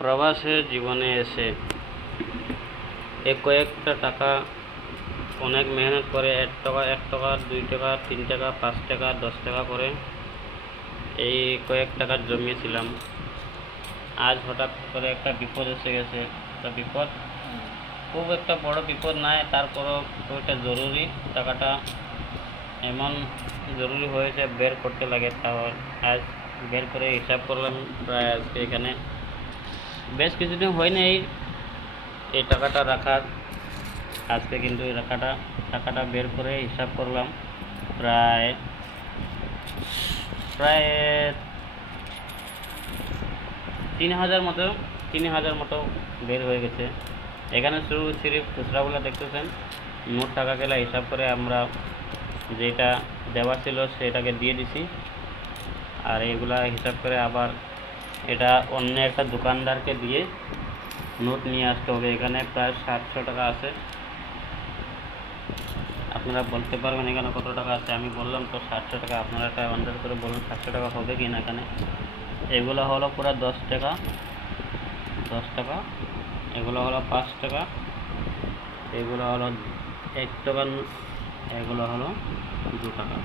প্রবাসের জীবনে এসে কয়েকটা টাকা অনেক মেহনত করে 1 টাকা 2 টাকা 3 টাকা 5 টাকা 10 টাকা করে এই কয়েক টাকা জমিয়েছিলাম। আজ হঠাৎ করে একটা বিপদ এসে গেছে। একটা বিপদ, খুব একটা বড় বিপদ নয়, তারপরও ওইটা জরুরি। টাকাটা এমন জরুরি হয়েছে, বের করতে লাগে। তাও আজ বের করে হিসাব করলাম। প্রায় আজকে এখানে বেশ কিছুদিন হয়নি এই টাকাটা রাখার। আজকে কিন্তু এই টাকাটা বের করে হিসাব করলাম। প্রায় প্রায় 3,000 মতো বের হয়ে গেছে। এখানে শুরু সিরিফ খুচরাগুলো দেখতেছেন। মোট টাকা গেলা হিসাব করে আমরা যেটা দেওয়া ছিল সেটাকে দিয়ে দিছি। আর এগুলা হিসাব করে আবার এটা অন্য একটা দোকানদারকে দিয়ে নোট নিয়ে আসতে হবে। এখানে প্রায় 700 টাকা আছে। আপনারা বলতে পারবেন এখানে কত টাকা আছে। আমি বললাম তো 700 টাকা। আপনারা একটা আন্দাজ করে বলুন 700 টাকা হবে কি না। এখানে এগুলো হলো পুরো 10 টাকা, এগুলো হলো 5 টাকা, এগুলো হলো 1 টাকা, এগুলো হলো 2 টাকা।